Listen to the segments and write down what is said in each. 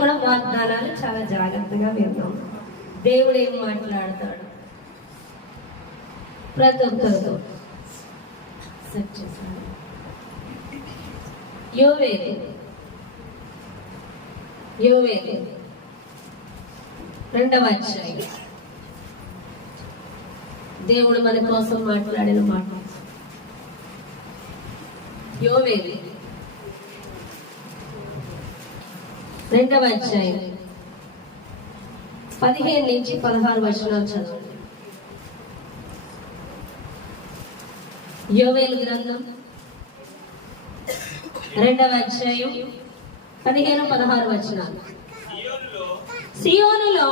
కూడా వాగ్దానాలు చాలా జాగ్రత్తగా విన్నాం. దేవుడు ఏం మాట్లాడతాడు ప్రతి ఒక్కరితో. సెట్ చేశాడు. యోవేలు 2వ అధ్యాయం దేవుడు మన కోసం మాట్లాడిన మాట. యోవేలు 2వ అధ్యాయం 15 నుంచి 16 వచనాలు చదవండి. యోవేలు గ్రంథం 2వ అధ్యాయం 15-16 వచనాలు. సియోనులో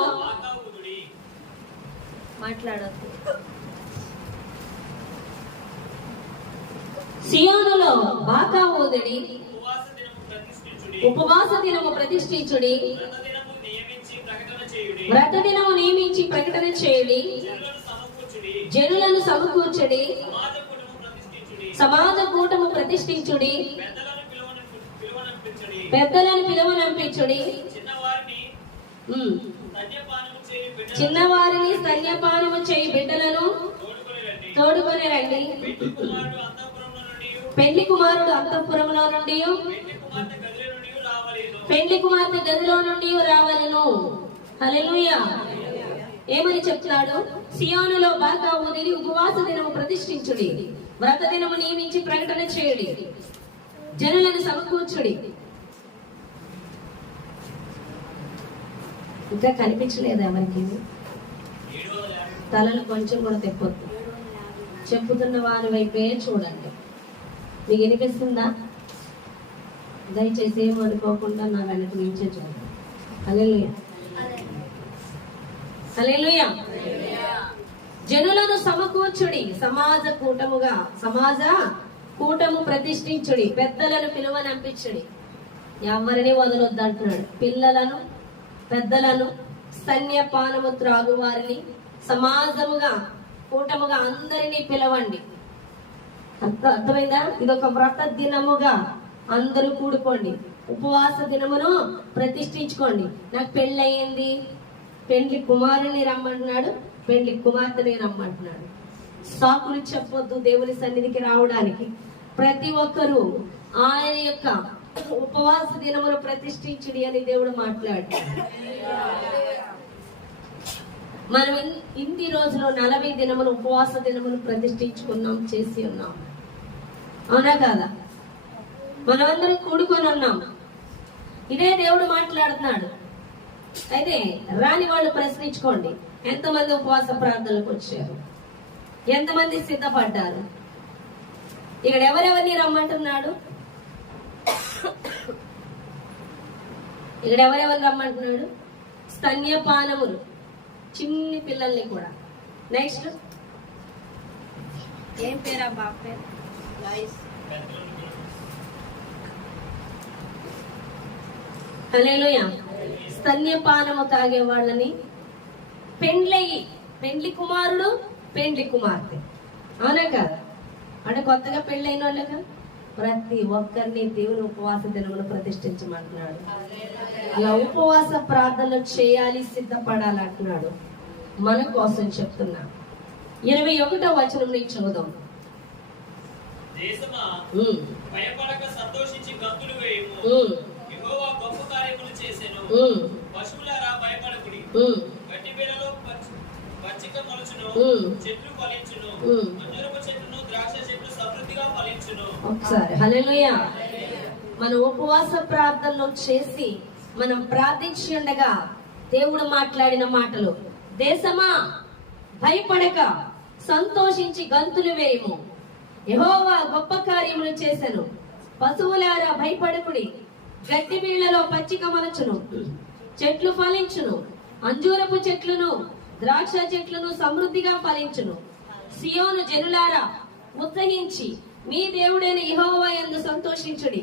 మాట్లాడద్దు. సియోనులో బాకా ఊదుడి, ఉపవాస దినము ప్రతిష్ఠించుడి, వ్రత దినము నియమించి ప్రకటన చేయుడి, జనులను సమకూర్చుడి, సమాజ కూటము ప్రతిష్ఠించుడి, పెద్దలను పిలువనంపించుడి, చిన్నవారిని స్తన్యపానము చేయి బిడ్డలను తోడుకొని రండి. పెండ్లి కుమారుడు అంతఃపురంలో నుండి పెండ్లి కుమార్తె గదిలో నుండి రావలను. హల్లెలూయా. ఏమని చెప్తున్నాడు? సియోనులో బాకా ఊదిడి, ఉపవాస దినము ప్రతిష్ఠించుడి, వ్రత దినము నియమించి ప్రకటన చేయుడి, జనులను సమకూర్చుడి. ఇంకా కనిపించలేదు ఎవరికి? తలలు కొంచెం కూడా తెప్పొద్దు. చెప్పుతున్న వారి వైపే చూడండి. మీకు వినిపిస్తుందా? దయచేసి ఏమనుకోకుండా నా వెనక నుంచే చూడండి. హల్లెలూయా, హల్లెలూయా. జనులను సమకూర్చుడి, సమాజ కూటము ప్రతిష్ఠించుడి, పెద్దలను పిలువనంపించుడి. ఎవరిని వదలొద్దు అంటున్నాడు. పిల్లలను, పెద్దలను, స్తన్యపానము త్రాగు వారిని, సమాజముగా కూటముగా అందరినీ పిలవండి. అర్థమైందా? ఇదొక వ్రత దినముగా అందరూ కూడుకోండి. ఉపవాస దినమును ప్రతిష్ఠించుకోండి. నాకు పెళ్ళి అయ్యింది, పెళ్లి కుమారుని రమ్మంటున్నాడు, పెళ్లి కుమార్తెని రమ్మంటున్నాడు. సాకులు చెప్పొద్దు దేవుని సన్నిధికి రావడానికి. ప్రతి ఒక్కరూ ఆయన యొక్క ఉపవాస దినమును ప్రతిష్ఠించుడి అని దేవుడు మాట్లాడు. మనం ఇన్ని రోజులు 40 దినములు ఉపవాస దినమును ప్రతిష్ఠించుకున్నాం, చేసి ఉన్నాం. అవునా కాదా? మనమందరం కూడుకొని ఉన్నాం. ఇదే దేవుడు మాట్లాడుతున్నాడు. అయితే రాని వాళ్ళు ప్రశ్నించుకోండి. ఎంతమంది ఉపవాస ప్రార్థనలకు వచ్చారు? ఎంతమంది సిద్ధపడ్డారు? ఇక్కడ ఎవరెవరిని రమ్మంటున్నాడు? ఇక్కడ ఎవరెవరు రమ్మంటున్నాడు? స్తన్యపానములు, చిన్ని పిల్లల్ని కూడా. నెక్స్ట్ ఏం పేరా బాబు పేరు? హల్లెలూయా. స్తన్యపానము తాగే వాళ్ళని, పెండ్లి కుమారుడు, పెండ్లి కుమార్తె. అవునా కదా? అంటే కొత్తగా పెళ్ళైన వాళ్ళగా ప్రతి ఒక్కరిని దేవుని ఉపవాస దినమును ప్రతిష్ఠించమంటున్నాడు. అలా ఉపవాస ప్రార్థనలు చేయాలి, సిద్ధపడాలి అంటున్నాడు. మన కోసం చెప్తున్నా. 21వ వచనం నుంచి చదువుదాం. దేశమా భయపడక సంతోషించి గంతులు వేయుము, యెహోవా గొప్ప కార్యములు చేసెను. పశువులారా భయపడకుడి, గడ్డి బీలలో పచ్చిక మొలచును, చెట్లు ఫలించును, అంజూరపు చెట్టును, ద్రాక్ష చెట్లు సమృద్ధిగా ఫలించును. ఒకసారి హల్లెలూయా. మన ఉపవాస ప్రార్థనలు చేసి మనం ప్రార్థించి ఉండగా దేవుడు మాట్లాడిన మాటలు. దేశమా భయపడక సంతోషించి గంతులు వేయము, యెహోవా గొప్ప కార్యములు చేసెను. పశువులారా భయపడకుడి, గడ్డి బీళ్లలో పచ్చిక మొలచును, చెట్లు ఫలించును, అంజూరపు చెట్లును, ద్రాక్ష చెట్లను సమృద్ధిగా ఫలించును. సియోను జనులారా ఉత్సహించి మీ దేవుడైన యెహోవా యందు సంతోషించుడి.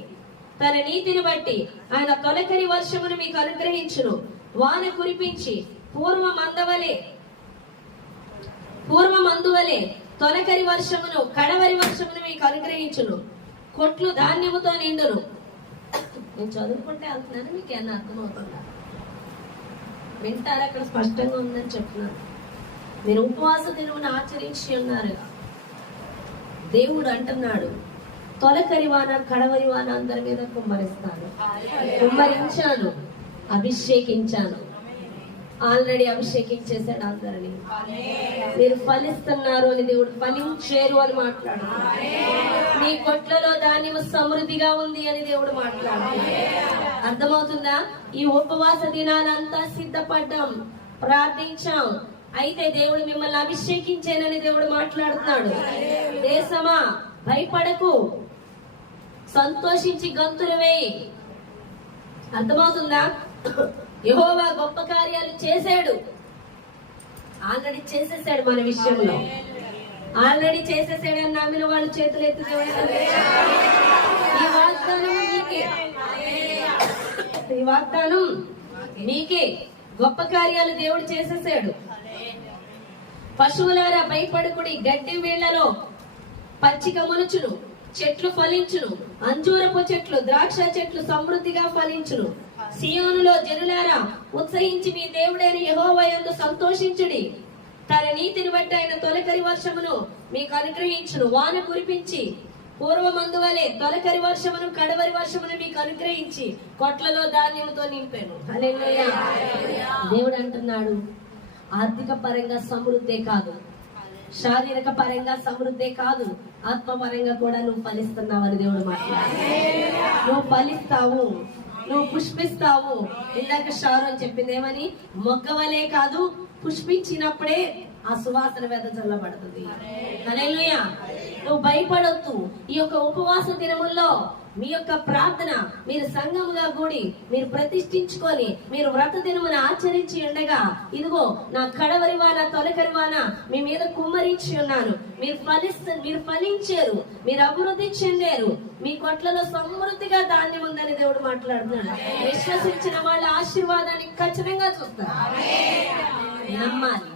తన నీతిని బట్టి ఆయన తొలకరి వర్షమును మీకు అనుగ్రహించును. వాన కురిపించి పూర్వమందువలే తొలకరి వర్షమును, కడవరి వర్షమును మీకు అనుగ్రహించును. కొట్లు ధాన్యముతో నిండును, నేను చదువుకుంటే వెళ్తున్నాను, మీకు ఏమన్నా అర్థమవుతుందా? వింటారు, అక్కడ స్పష్టంగా ఉందని చెప్తున్నాను. మీరు ఉపవాస దినమును ఆచరించి ఉన్నారు. దేవుడు అంటున్నాడు, తొలకరి వాన కడవరి వాన అందరి మీద కుమ్మరిస్తాను. కుమ్మరించాను, అభిషేకించాను. ఆల్రెడీ అభిషేకించేశాడు అందరినీ. మీరు ఫలిస్తున్నారు అని దేవుడు, ఫలించేరు అని మాట్లాడుతున్నాడు. మీ కొట్లలో ధాన్యం సమృద్ధిగా ఉంది అని దేవుడు మాట్లాడుతున్నాడు. అర్థమవుతుందా? ఈ ఉపవాస దినాలంతా సిద్ధపడ్డాం, ప్రార్థించాం, అయితే దేవుడు మిమ్మల్ని అభిషేకించేనని దేవుడు మాట్లాడుతున్నాడు. దేశమా భయపడకు, సంతోషించి గంతులు వేయి. అర్థమవుతుందా? యెహోవా గొప్ప కార్యాలు చేశాడు, ఆల్రెడీ చేసేసాడు. మన విషయంలో ఆల్రెడీ చేసేసాడు అని నమ్మిన వాళ్ళు చేతులు ఎత్తి ఈ వాగ్దానం మీకే, ఈ వాగ్దానం మీకే. గొప్ప కార్యాలు దేవుడు చేసేసాడు. పశువులారా భయపడకుడి, గడ్డి వీళ్లలో పచ్చిక మొలుచును, చెట్లు ఫలించును, అంజూరపు చెట్లు ద్రాక్ష చెట్లు సమృద్ధిగా ఫలించును. సియోనులో జనులారా ఉత్సహించి మీ దేవుడైన యెహోవా యందు సంతోషించుడి. తన నీతిని బట్టి ఆయన తొలకరి వర్షమును మీకు అనుగ్రహించును. వాన కురిపించి పూర్వమందు వలె తొలకరి వర్షమును కడవరి వర్షమును మీకు అనుగ్రహించి కొట్లలో ధాన్యముతో నింపాను. హల్లెలూయా. దేవుడు అంటున్నాడు, ఆర్థిక పరంగా సమృద్ధే కాదు, శారీరక పరంగా సమృద్ధే కాదు, ఆత్మ పరంగా కూడా నువ్వు ఫలిస్తున్నావని దేవుడు మాట్లాడాడు. నువ్వు ఫలిస్తావు, నువ్వు పుష్పిస్తావు. ఇందాక షారోన్ చెప్పింది ఏమని? మొగ్గవలే కాదు, పుష్పించినప్పుడే ఆ సువాసన వెదజల్లబడుతుంది. హల్లెలూయా. నువ్వు భయపడొద్దు. ఈ యొక్క ఉపవాస దినముల్లో మీ యొక్క ప్రార్థన మీరు సంఘముగా కూడి మీరు ప్రతిష్ఠించుకొని మీరు వ్రత దినమును ఆచరించి ఉండగా, ఇదిగో నా కడవరి వాన తొలకరి వాన మీ మీద కుమ్మరించి ఉన్నాను. మీరు ఫలించారు, మీరు అభివృద్ధి చెందారు, మీ కొట్లలో సమృద్ధిగా ధాన్యం ఉందని దేవుడు మాట్లాడుతున్నాడు. విశ్వసించిన వాళ్ళ ఆశీర్వాదాన్ని ఖచ్చితంగా చూస్తారు. నమ్మాలి.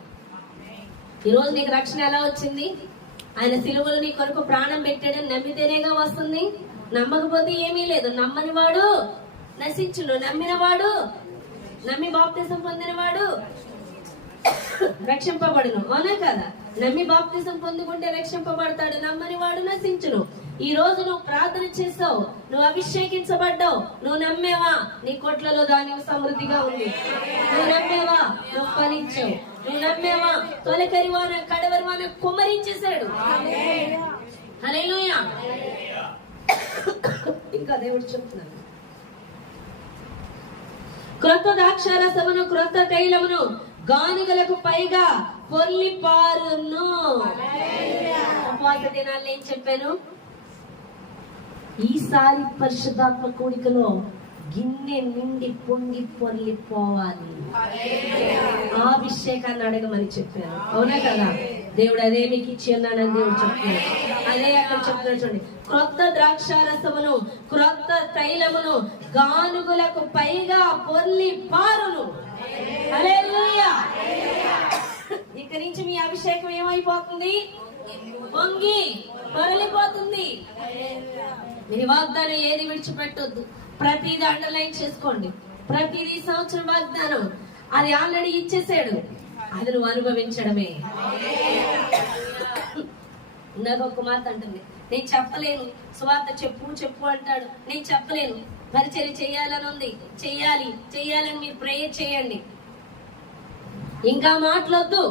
ఈ రోజు నీకు రక్షణ ఎలా వచ్చింది? ఆయన సిలువలో నీ కొరకు ప్రాణం పెట్టాడని నమ్మితేనేగా వస్తుంది. నమ్మకపోతే ఏమీ లేదు. నమ్మని వాడు నశించును, నమ్మిన వాడు, నమ్మి బాప్తిసం పొందిన వాడు రక్షింపబడును. అవునా కదా? నమ్మి బాప్తిసం పొందుకుంటే రక్షింపబడతాడు, నమ్మని వాడు నశించును. ఈ రోజు నువ్వు ప్రార్థన చేసావు, నువ్వు అభిషేకించబడ్డావు, నువ్వు నమ్మేవా? నీ కొట్లలో ధాన్యం సమృద్ధిగా ఉంది. నువ్వు నమ్మేవా? నువ్వు ఫలించావు. నువ్వు నమ్మేవా? తొలకరి వాన కడవరి వాన కుమ్మరించేశాడు. హల్లెలూయా. ఇంకా దేవుడు చెప్తున్నాడు, క్రొత్త ద్రాక్షారసమును క్రొత్త తైలమును గానుగలకు పైగా పొర్లి పారును. ఉపవాస దినాల్లో ఏం చెప్పాను? ఈసారి పరిశుద్ధాత్మ కూడికలో గిన్నె నిండి పొంగి పొర్లిపోవాలి. ఆ అభిషేకాన్ని అడగమని చెప్పాను. అవునా కదా? దేవుడు అదే మీకు ఇచ్చి ఉన్నానని దేవుడు చెప్తున్నాడు. అదే అక్కడ చెప్తున్నాడు చూడండి, క్రొత్త ద్రాక్షారసమును క్రొత్త తైలమును గానుగులకు పైగా పొర్లి పారును. హల్లెలూయా. ఇక నుంచి మీ అభిషేకం ఏమైపోతుంది? పొంగి పొరలిపోతుంది. మీ వాగ్దానం ఏది విడిచిపెట్టొద్దు. ప్రతిదీ అండర్లైన్ చేసుకోండి. ప్రతిదీ సంవత్సరం వాగ్దానం అది ఆల్రెడీ ఇచ్చేసాడు, అది నువ్వు అనుభవించడమే. నాకు ఒక మాట అంటుంది, నేను చెప్పలేను, సువార్త చెప్పు అంటాడు, నేను చెప్పలేను. పరిచర్య చేయాలని ఉంది, చెయ్యాలని మీరు ప్రేయర్ చేయండి. ఇంకా మాటలొద్దు.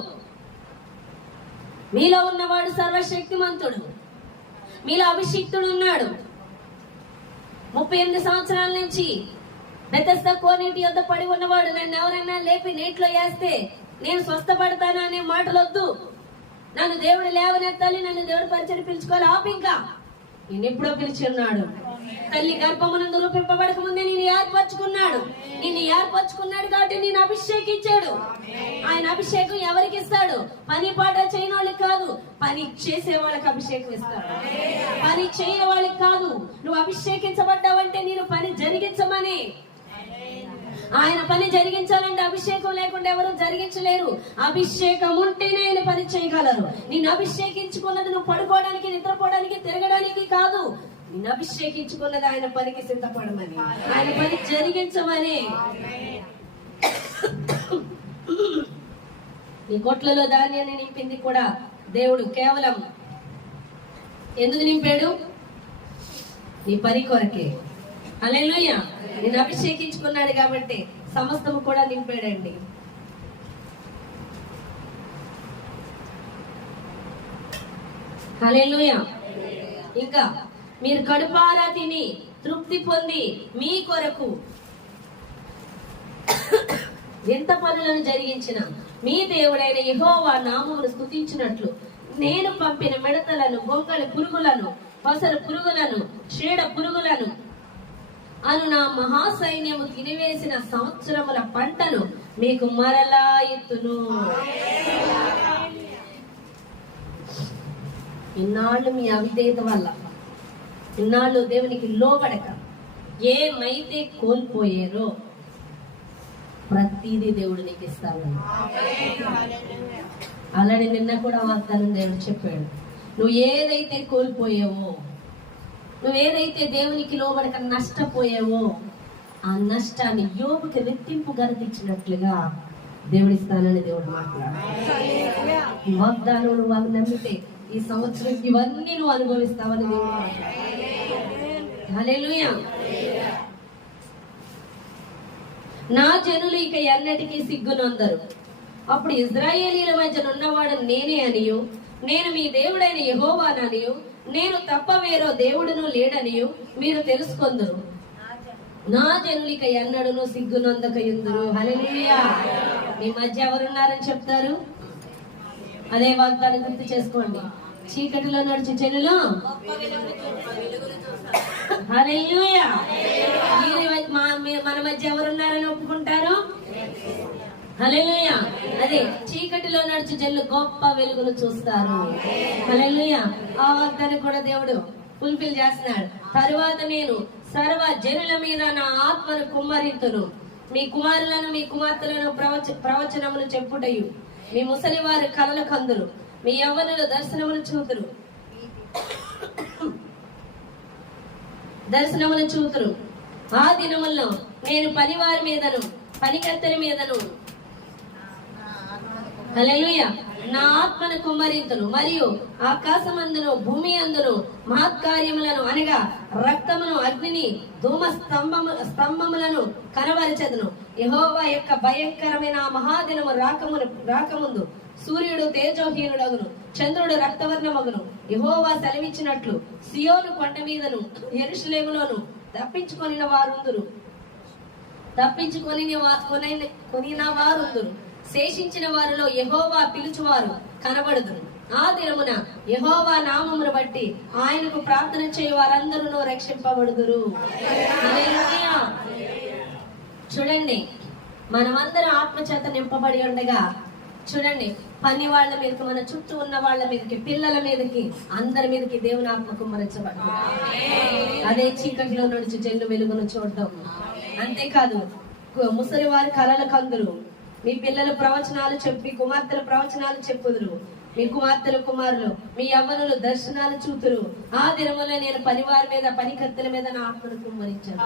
మీలో ఉన్నవాడు సర్వశక్తిమంతుడు, మీలో అభిషిక్తుడు ఉన్నాడు. 38 సంవత్సరాల నుంచి బెతెస్దా కోనేటి యొద్ద పడి ఉన్నవాడు నన్ను ఎవరైనా లేపి నీటిలో వేస్తే నేను స్వస్థపడతాను అనే మాటలొద్దు. నన్ను దేవుడు లేవనెత్తాలి, నన్ను దేవుడు పరిచయం పిలుచుకోవాలి. ఆపింకా నేను ఎప్పుడో పిలిచి ఉన్నాడు. తల్లి గర్భమునందు రూపింపబడక ముందే నేను ఏర్పరచుకున్నాడు కాబట్టి నేను అభిషేకించాడు. ఆయన అభిషేకం ఎవరికి ఇస్తాడు? పని పాట చేయని వాళ్ళకి కాదు, పని చేసే వాళ్ళకి అభిషేకం ఇస్తాడు. పని చేయని వాళ్ళకి కాదు. నువ్వు అభిషేకించబడ్డావంటే నేను పని జరిగించమని. ఆయన పని జరిగించాలంటే అభిషేకం లేకుండా ఎవరు జరిగించలేరు. అభిషేకం ఉంటేనే ఆయన పని చేయగలరు. నిన్ను అభిషేకించుకున్నది నువ్వు పడుకోవడానికి, నిద్రపోవడానికి, తిరగడానికి కాదు. నిన్ను అభిషేకించుకున్నది ఆయన పనికి సిద్ధపడమని, ఆయన పని జరిగించమని. నీ కొట్లలో ధాన్యాన్ని నింపింది కూడా దేవుడు కేవలం ఎందుకు నింపాడు? నీ పని కొరకే. హల్లెలూయా. నిన్ను అభిషేకించుకున్నాడు కాబట్టి సమస్తము కూడా నింపాడండి. హల్లెలూయా. ఇంకా మీరు కడుపారా తిని తృప్తి పొంది మీ కొరకు ఎంత పనులను జరిగించిన మీ దేవుడైన యెహోవా నామమును స్తుతించినట్లు నేను పంపిన మిడతలను, గొంగళి పురుగులను, పసరు పురుగులను, చీడ పురుగులను అను నా మహాసైన్యము తినివేసిన సంవత్సరముల పంటను మీకు మరలా ఎత్తును. ఇన్నాళ్ళు మీ అవిధేయత వల్ల, ఇన్నాళ్ళు దేవునికి లోబడక ఏమైతే కోల్పోయారో ప్రతిదీ దేవుడు నీకు ఇస్తాడు. అలానే నిన్న కూడా వాగ్దానం దేవుడు చెప్పాడు, నువ్వు ఏదైతే కోల్పోయావో, నువ్వు ఏదైతే దేవునికి లోబడక నష్టపోయావో ఆ నష్టాన్ని యోబుకి రెట్టింపు గణించినట్లుగా దేవుడిస్తానని దేవుడు మాట్లాడు. ఈ వాగ్దానం నువ్వు అవి నమ్మితే ఈ సంవత్సరం ఇవన్నీ నువ్వు అనుభవిస్తావని దేవుడు మాట్లాడు. హల్లెలూయా. నా జనులు ఇక ఎన్నటికీ సిగ్గునందరు. అప్పుడు ఇశ్రాయేలీల మధ్య ఉన్నవాడు నేనే అనియు, నేను మీ దేవుడైన యెహోవాననియు, నేను తప్ప వేరో దేవుడును లేడనియు మీరు తెలుసుకొందురు. నా జనులు ఇక ఎన్నడూను సిగ్గునందకయుందురు. హల్లెలూయా. మీ మధ్య ఎవరున్నారని చెప్తారు? అదే వాగ్దానం గుర్తు చేసుకోండి. చీకటిలో నడిచి జనులు హల్లెలూయా. మన మధ్య ఎవరున్నారని ఒప్పుకుంటారు? హల్లెలూయా. అదే చీకటిలో నడిచి జనులు గొప్ప వెలుగును చూస్తారు. హల్లెలూయా. ఆ వాగ్దానం కూడా దేవుడు ఫుల్ఫిల్ చేస్తున్నాడు. తరువాత నేను సర్వ జనుల మీద నా ఆత్మను కుమ్మరింతును. మీ కుమారులను మీ కుమార్తెలను ప్రవచనములు చెప్పుటయు, మీ ముసలి వారు కలల కందురు, మీ యవ్వనులు దర్శనములు చూతురు. ఆ దినముల్లో నేను పనివారి మీదను పనికత్తెల మీదను హల్లెలూయా నా ఆత్మను కుమ్మరింతును, మరియు ఆకాశమందును భూమి అందును మహత్కార్యములను అనగా రక్తమును, అగ్నిని, ధూమ స్తంభములను కనబరచెదను. యెహోవా యొక్క భయంకరమైన ఆ మహాదినము రాకముందు సూర్యుడు తేజోహీనుడగును, చంద్రుడు రక్తవర్ణమగును. యెహోవా సెలవిచ్చినట్లు సియోను కొండ మీదను యెరూషలేములోను తప్పించుకొనిన వారుందురు. శేషించిన వారిలో యెహోవా పిలుచువారు కనబడుదురు. ఆ దినమున యెహోవా నామమును బట్టి ఆయనకు ప్రార్థన చేయ వారందరూ రక్షింపబడుదురు. హల్లెలూయా. చూడండి, మనమందరం ఆత్మచేత నింపబడి ఉండగా చూడండి, పని వాళ్ళ మీదకి, మన చుట్టూ ఉన్న వాళ్ళ మీదకి, పిల్లల మీదకి, అందరి మీదకి దేవుని ఆత్మ కుమ్మరించబడుతుంది. అదే చీకటిలో నడిచి జల్లు వెలుగును చూడటం. అంతేకాదు, ముసలి వారి కలల కందురు, మీ పిల్లలు ప్రవచనాలు చెప్పి, కుమార్తెల ప్రవచనాలు చెప్పుదురు, మీ కుమార్తెలు కుమారులు, మీ యవ్వనులు దర్శనాలు చూతురు. ఆ దినములో నేను పనివారి మీద పనికత్తెల మీద నా ఆత్మను కుమ్మరించాను.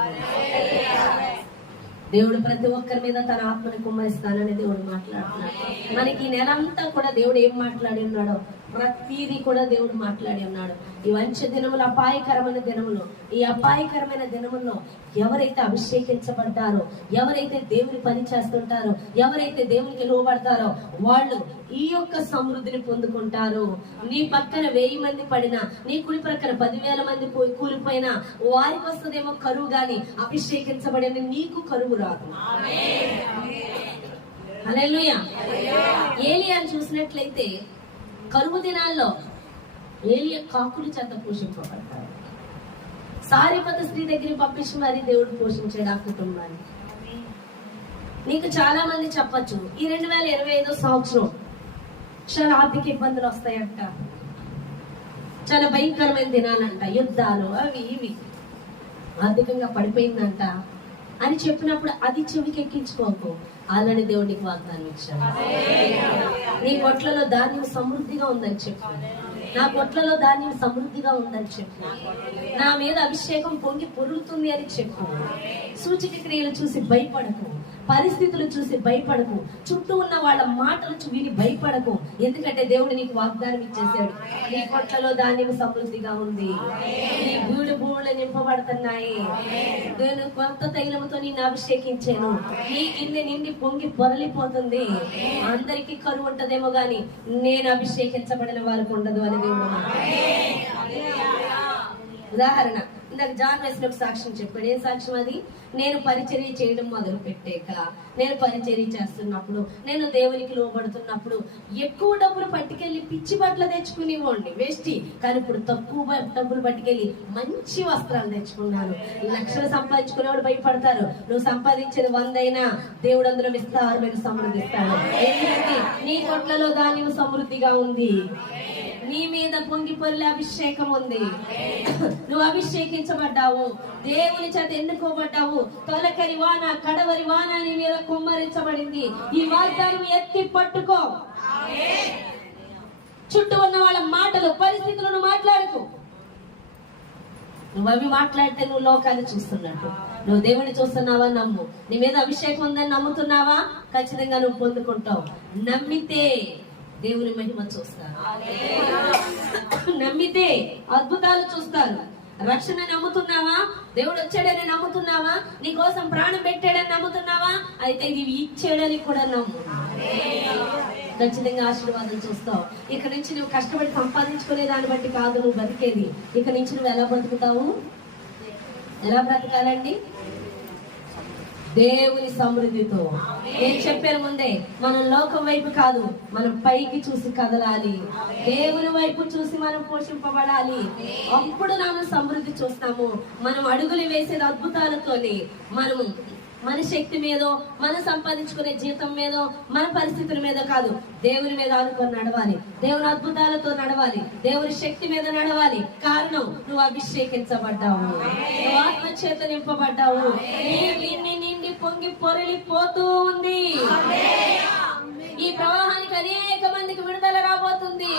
దేవుడు ప్రతి ఒక్కరి మీద తన ఆత్మని కుమ్మరిస్తానని దేవుడు మాట్లాడుతున్నాడు. మనకి నెల అంతా కూడా దేవుడు ఏం మాట్లాడి ఉన్నాడో ప్రతిదీ కూడా దేవుడు మాట్లాడి ఉన్నాడు. ఈ వంచ దినములు అపాయకరమైన దినములు. ఈ అపాయకరమైన దినముల్లో ఎవరైతే అభిషేకించబడ్డారో, ఎవరైతే దేవుని పని చేస్తుంటారో, ఎవరైతే దేవునికి లోబడతారో వాళ్ళు ఈ యొక్క సమృద్ధిని పొందుకుంటారు. నీ పక్కన 1000 మంది పడినా, నీ కుడి ప్రక్కన 10,000 మంది కూలిపోయినా వారికి వస్తుందేమో కరువు, గాని అభిషేకించబడిన నీకు కరువు రాదు. హల్లెలూయా. ఏలియాను చూసినట్లయితే కరువు దినాల్లో ఏలియా కాకుల చేత పోషింపబడతాడు. సారెపత స్త్రీ దగ్గరికి పంపించి మరి దేవుడు పోషించాడు ఆ కుటుంబాన్ని. నీకు చాలా మంది చెప్పచ్చు, ఈ 2025 సంవత్సరం చాలా ఆర్థిక ఇబ్బందులు వస్తాయంట, చాలా భయంకరమైన దినాలంట, యుద్ధాలు అవి ఇవి, ఆర్థికంగా పడిపోయిందంట అని చెప్పినప్పుడు అది చెవికి ఎక్కించుకోకు. ఆల్రెడీ దేవుడికి వాగ్దానం ఇచ్చాడు. నీ పొట్లలో ధాన్యం సమృద్ధిగా ఉందని చెప్పు. నా పొట్లలో ధాన్యం సమృద్ధిగా ఉందని చెప్పు. నా మీద అభిషేకం పొంగి పొరులుతుంది అని చెప్పు. సూచక క్రియలు చూసి భయపడకు, పరిస్థితులు చూసి భయపడకు, చుట్టూ ఉన్న వాళ్ళ మాటలు విని భయపడకు. ఎందుకంటే దేవుడు నీకు వాగ్దానం ఇచ్చేసాడు, నీ పొట్లలో ధాన్యం సమృద్ధిగా ఉంది, నీ భూములు నింపబడుతున్నాయి, నేను కొత్త తైలముతో నిన్ను అభిషేకించాను, నీ గిన్నె నిండి పొంగి పొరలిపోతుంది. అందరికీ కరువు ఉంటదేమో గాని నేను అభిషేకించబడిన వారికి ఉండదు అని దేవుడు. ఉదాహరణ, ఇందాక జాన్ వేసిన ఒక సాక్ష్యం చెప్పాడు. ఏం సాక్ష్యం అది? నేను పరిచర్య చేయడం మొదలు పెట్టాక, నేను పరిచర్య చేస్తున్నప్పుడు, నేను దేవునికి లోబడుతున్నప్పుడు ఎక్కువ డబ్బులు పట్టుకెళ్ళి పిచ్చి బట్టలు తెచ్చుకునేవాడిని, వేస్టి. కానీ ఇప్పుడు తక్కువ డబ్బులు పట్టుకెళ్ళి మంచి వస్త్రాలు తెచ్చుకున్నాను. లక్షలు సంపాదించుకునేవాడు భయపడతారు. నువ్వు సంపాదించేది 100 అయినా దేవుడు అందులో విస్తారమైన సమృద్ధిస్తాడు. ఎందుకంటే నీ కొట్లలో ధాన్యం సమృద్ధిగా ఉంది, నీ మీద పొంగి పొర్లే అభిషేకం ఉంది. నువ్వు అభిషేకించబడ్డావు, దేవుని చేత ఎన్నుకోబడ్డావు. తొలకరి వాన కడవరి వాన నీ మీద కుమ్మరించబడింది. ఈ వాగ్దానం ఎత్తి పట్టుకో. చుట్టూ ఉన్న వాళ్ళ మాటలు, పరిస్థితులను మాట్లాడుకో. నువ్వు అవి మాట్లాడితే నువ్వు లోకాన్ని చూస్తున్నట్టు. నువ్వు దేవుని చూస్తున్నావా? నమ్ము. నీ మీద అభిషేకం ఉందని నమ్ముతున్నావా? ఖచ్చితంగా నువ్వు పొందుకుంటావు. నమ్మితే దేవుని మహిమ చూస్తారు, నమ్మితే అద్భుతాలు చూస్తారు. రక్షణ నమ్ముతున్నావా? దేవుడు వచ్చాడని నమ్ముతున్నావా? నీ కోసం ప్రాణం పెట్టాడని నమ్ముతున్నావా? అయితే ఇది ఇచ్చాడని కూడా నమ్ము. ఖచ్చితంగా ఆశీర్వాదం చూస్తావు. ఇక నుంచి నువ్వు కష్టపడి సంపాదించుకునే దాన్ని బట్టి కాదు నువ్వు బతికేది. ఇక నుంచి నువ్వు ఎలా బతుకుతావు? ఎలా బ్రతకాలండి? దేవుని సమృద్ధితో. నేను చెప్పాను ముందే, మనం లోకం వైపు కాదు, మనం పైకి చూసి కదలాలి. దేవుని వైపు చూసి మనం పోషింపబడాలి. అప్పుడు మనం సమృద్ధి చూస్తాము. మనం అడుగులు వేసేది అద్భుతాలతోని. మనము మన శక్తి మీదో, మనం సంపాదించుకునే జీతం మీదో, మన పరిస్థితుల మీద కాదు, దేవుని మీద ఆనుకొని నడవాలి. దేవుని అద్భుతాలతో నడవాలి, దేవుని శక్తి మీద నడవాలి. కారణం, నువ్వు అభిషేకించబడ్డావు, నువ్వు ఆత్మచేత నింపబడ్డావు. నిండి పొంగి పొరలిపోతూ ఉంది. ఈ ప్రవాహానికి అనేక మందికి విడుదల రాబోతుంది.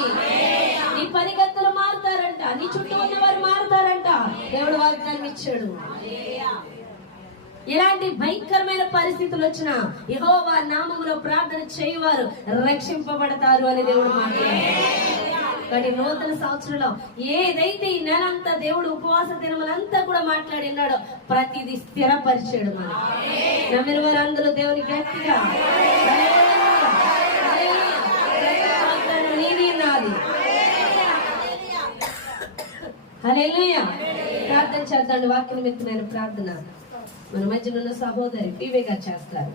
నీ పనిగత్తులు మారుతారంట, నీ చుట్టూ ఉన్న వారు మారుతారంట. దేవుడు వాగ్దానం ఇచ్చాడు. ఎలాంటి భయంకరమైన పరిస్థితులు వచ్చినా యెహోవా నామములో ప్రార్థన చేయవారు రక్షింపబడతారు అని దేవుడు మాట్లాడారు. కానీ నూతన సంవత్సరంలో ఏదైతే ఈ నెలంతా దేవుడు ఉపవాస దినములంతా కూడా మాట్లాడినాడో ప్రతిదీ స్థిరపరిచాడు. మనం నమ్మిన వారందరూ దేవుని గట్టిగా నీది నాది హల్లెలూయా ప్రార్థన చేద్దాం. వాక్య నిమిత్తమైన ప్రార్థన మన మధ్యన ఉన్న సహోదరి టీవీ గారు చేస్తారు.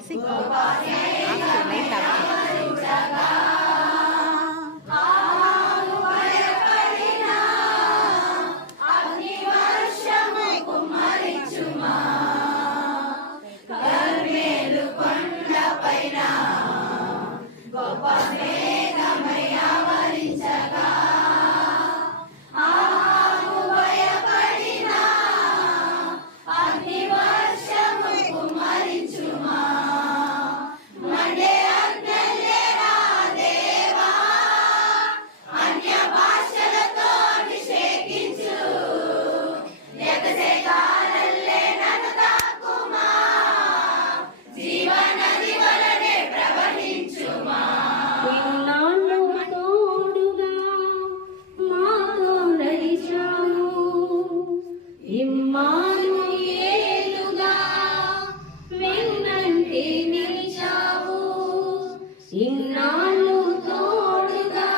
basic. After late after. ఇన్నాళ్ళు తోడుగా మాతో నడిచావు, ఇమ్మానుయేలుగా వెన్నంటి నిలిచావు. ఇన్నాళ్ళు తోడుగా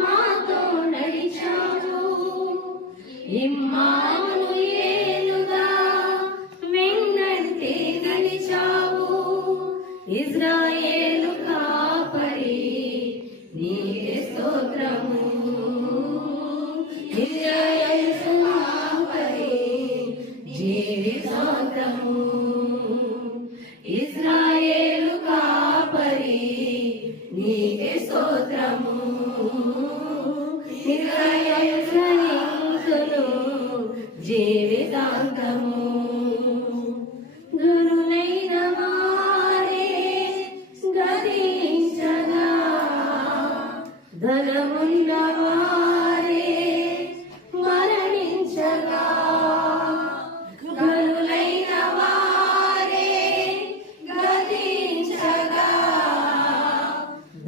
మాతో నడిచావు, ఇమ్మానుయేలుగా వెన్నంటి నిలిచావు. ఇజ్రాయేలు కాపరి నీకే స్తోత్రము, ఇజ్రాయేలు కాపరి జీవితాంతము. ఇజ్రాయేలు కాపరి నీకే స్తోత్రము, ఇజ్రాయేలు సైనికులు జీవితాంతము. గురులైన వారే గతించగా, ధనమున్న వారే మరణించగా. గురులైన వారే గతించగా,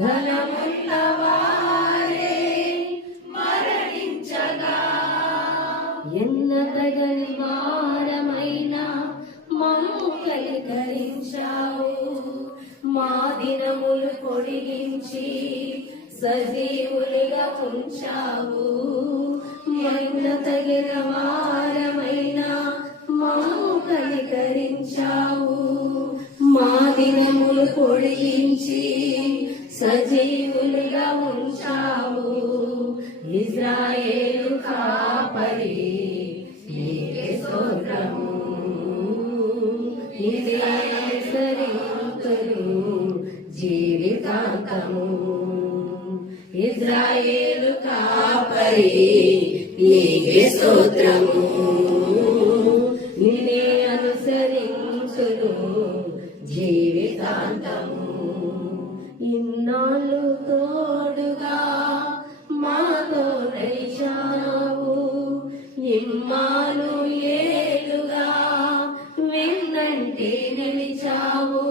ధనమున్న వారే మరణించగా. ఎన్నతగని వారమైన మమ్ము కనికరించావు, మా దినములు పొడిగించి సజీవులుగా ఉంచావు. ఎన్నతగిన వారమైన మమ్ము కనికరించావు, మా దినములు పొడిగించి సజీవులుగా ఉంచావు. ఇజ్రాయేలు కాపరి నీకే స్తోత్రము, ఇదే సరింతులు జీవితాంతము. ఇజ్రాయేలు కాపరి నీకే స్తోత్రము, నిన్నే అనుసరించును జీవితాంతము. ఇన్నాళ్ళు తోడుగా మాతో నడిచావు, ఇమ్మానుయేలుగా వెన్నంటి నిలిచావు.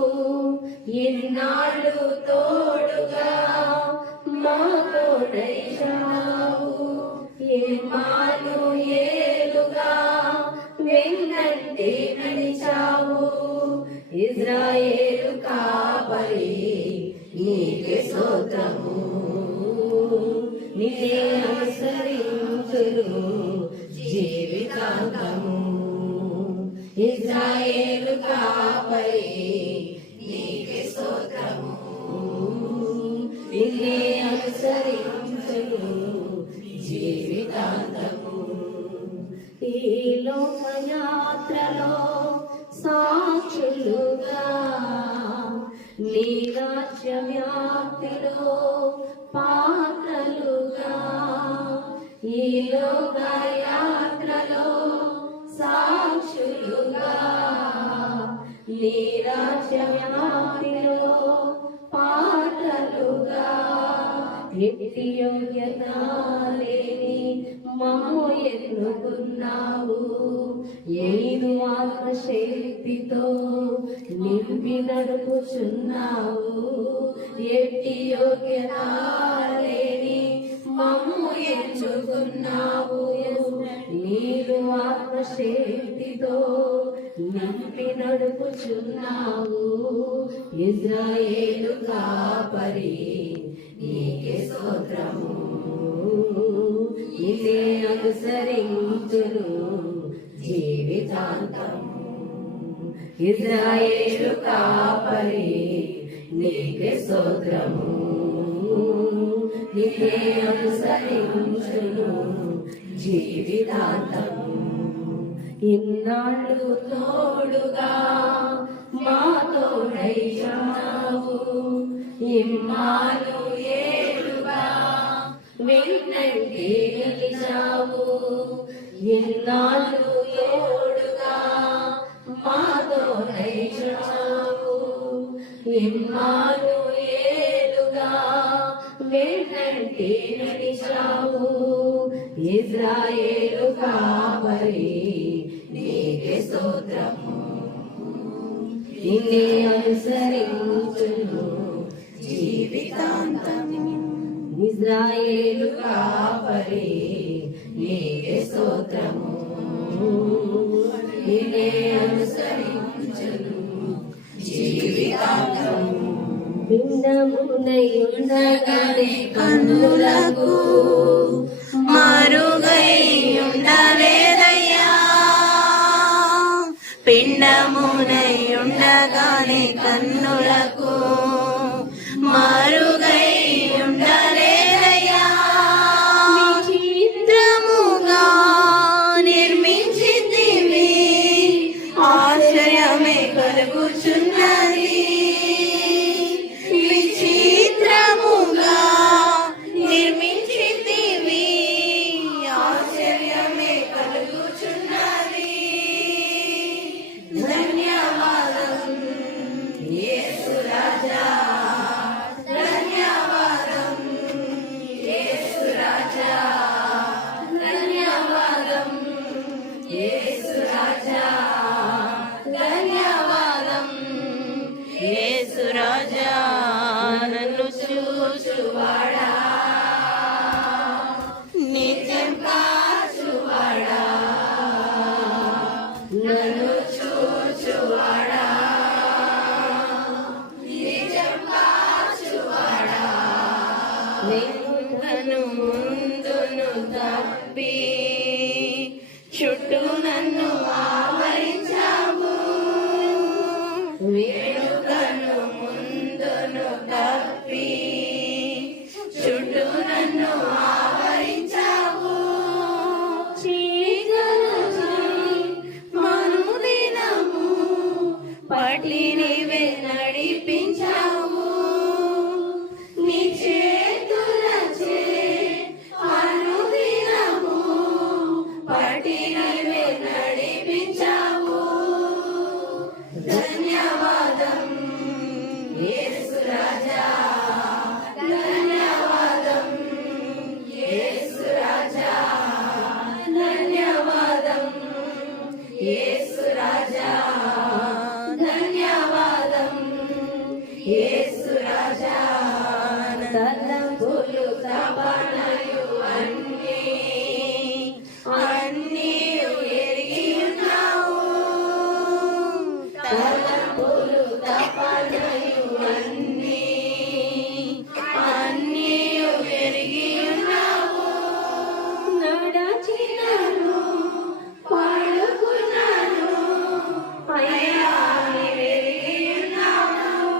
ఎన్నాళ్ళు తోడుగా మాతో నడిచావు, ఇమ్మానుయేలుగా వెన్నంటి నిలిచావు. ఇజ్రాయేలు కాపరి నీకే స్తోత్రము, నిన్నే అనుసరించును జీవితాంతము. ఇజ్రాయేలు కాపరి నీకే స్తోత్రము, నిన్నే అనుసరించును జీవితాంతము. ఈ లోకయాత్రలో సాక్షులుగా నీ రాజ్య వ్యాప్తిలో పాత్రలుగా, ఈ లోకయాత్రలో సాక్షులుగా నీ రాజ్య వ్యాప్తిలో పాత్రలుగా. ఎట్టి యోగ్యత లేని మమ్ము ఎన్నుకున్నావు, ఏను ఆత్మశక్తితో నింపి నడుపుచున్నావు. ఎట్టి యోగ్యత లేని మమ్ము ఎన్నుకున్నావు, నీరు ఆత్మశక్తితో నింపి నడుపుచున్నావు. ఇజ్రాయేలు కాపరి నీకే స్తోత్రము, నిన్నే అనుసరించును జీవితాంతము. ఇజ్రాయేలు కాపరి నీకే స్తోత్రము. నిన్నే అనుసరించును జీవితాంతము. ఇన్నాళ్ళు తోడుగా మాతో నైచావు, ఇమ్మానుయేలుగా వెన్నంటే నిలిచావు. ఇన్నాళ్ళు తోడుగా మాతో నైచావు, ఇమ్మానుయేలుగా వెన్నంటే నిలిచావు. ఇజ్రాయేలు కాపరి నీకే స్తోత్రము. నిన్నే అనుసరించును జీవితాంతము. ఇజ్రాయేలు కాపరి నీకే స్తోత్రము. నిన్నే అనుసరించును జీవితాంతము. భిన్నమునై ఉండగానే కన్నులకు మరుగై ఉండలేదయ్యా. పిండమునై ఉండగానే కన్నులకు మరుగై ఉండలేదయ్యా. చిత్రముగా నిర్మించితివి, ఆశ్చర్యమే కలుగుచున్నది. విచిత్రముగా నిర్మించితివి, ఆశ్చర్యమే కలుగుచున్నది. ధన్యవాదం యేసు రాజా, ధన్యవాదం యేసు రాజా, ధన్యవాదం యేసు రాజా, ధన్యవాదం యేసు రాజా. నన్ను చూచువాడా, నిత్యం కాచువాడా, నన్ను చూచువాడా, నిత్యం కాచువాడా. వెనుకను ముందును తప్పి చుట్టూ నన్ను ఆవరించావు. వెనుకను ముందును తప్పి చుట్టూ నన్ను ఆవరించావు. చీకటి మనుదినము పట్టి నీవే నడిపించావు. నీ చేతులచే అనుదినము పట్టి నీవే నడిపించావు. ధన్యవాదం యేసు రాజా, ధన్యవాదం యేసు రాజా, ధన్యవాదం యేసు రాజా, ధన్యవాదం యేసు రాజా. తలంపులు తపనలు అన్నీ ఎరిగి ఉన్నావు. తలంపులు తపనలు అన్నీ ఎరిగి ఉన్నావు. నడచినను పడుకున్నాను అయ్యా నీవెరిగి ఉన్నావు.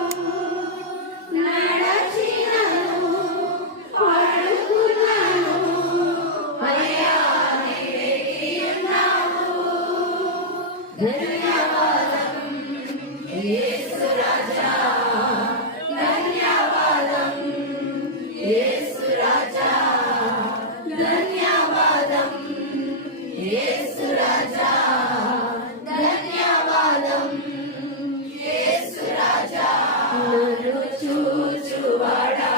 నడచినను పడుకున్నాను అయ్యా నీవెరిగి ఉన్నావు. ధన్యవాదం యేసు రాజా, ధన్యవాదం యేసు రాజా, ధన్యవాదం యేసు రాజా, ధన్యవాదం యేసు రాజా. నన్ను చూచువాడా,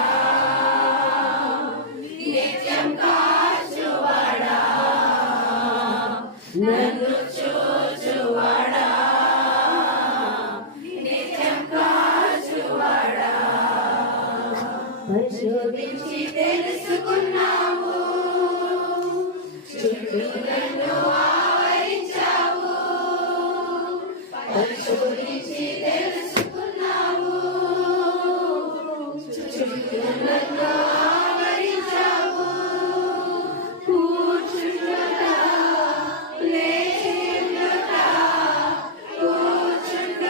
నిత్యం కాచువాడా, నన్ను చూచువాడా, నిత్యం కాచువాడా. పరిశోధించి తెలుసుకున్నావు, చుట్టూ నన్ను ఆవరించావు. పరిశోధించి తెలుసుకున్నావు, చుట్టూ నన్ను ఆవరించావు. కూర్చుండుట, లేచుండుట, కూర్చుండుట,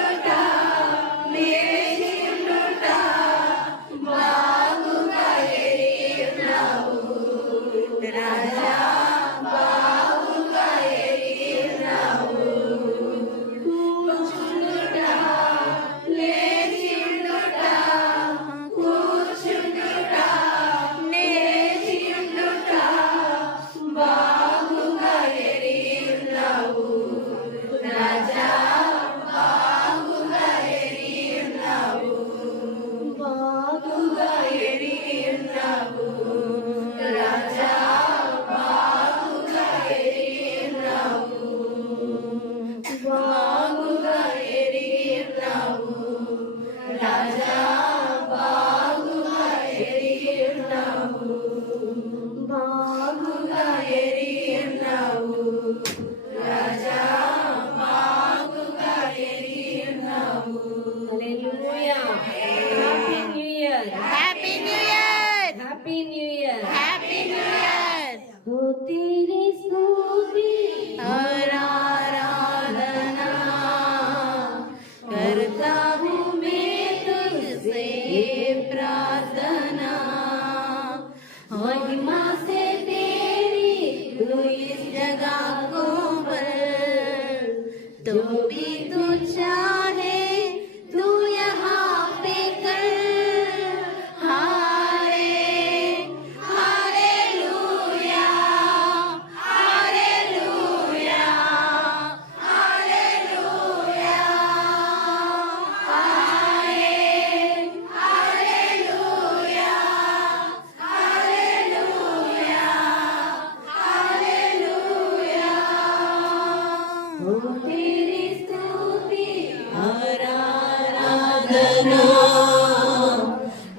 प्रार्थना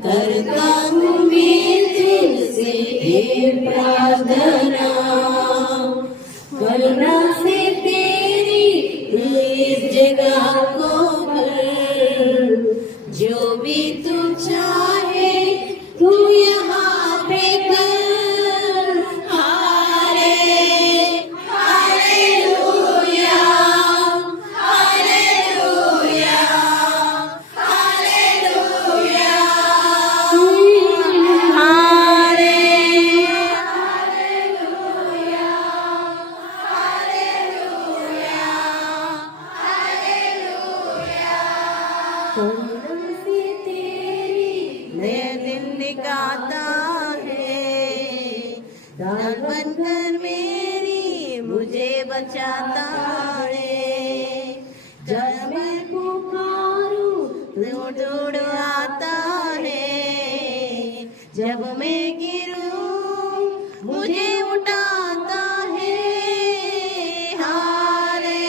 करता हूँ मैं तुझसे ये प्रार्थना करुणा से तेरी तू इस जगह को भर जो भी तू चाहे तू यहाँ पे कर हाले हालेलुया हालेलुया हालेलुया हाले हालेलुया हालेलुया हालेलुया करुणा से तेरी नया दिन निकालता है दान बनकर मेरी मुझे बचाता है जब मैं पुकारूं तो दूर आता है जब मैं गिरूं मुझे उठाता है हाले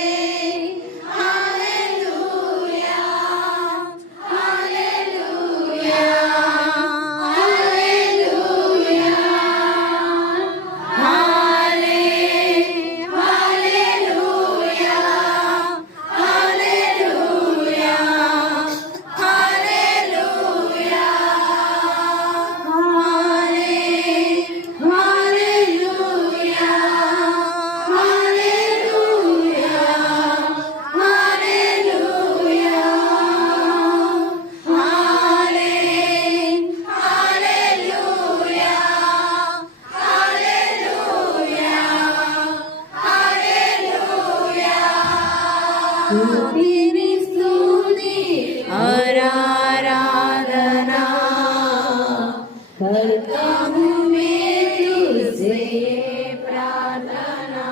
हालेलुया हालेलुया हालेलुया हाले हालेलुया हालेलुया हालेलुया तेरी स्तुति और आराधना करता हूँ मैं तुझसे ये प्रार्थना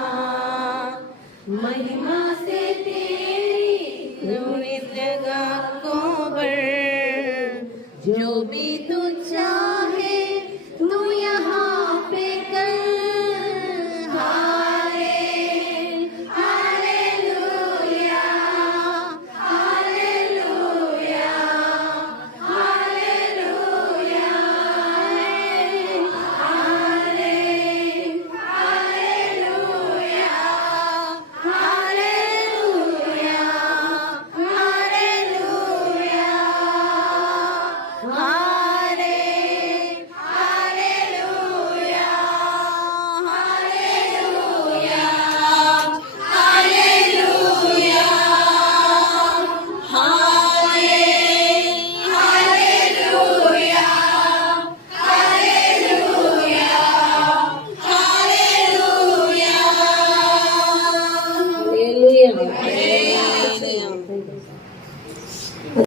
महिमा से तेरी तू इस जगह को भर जो भी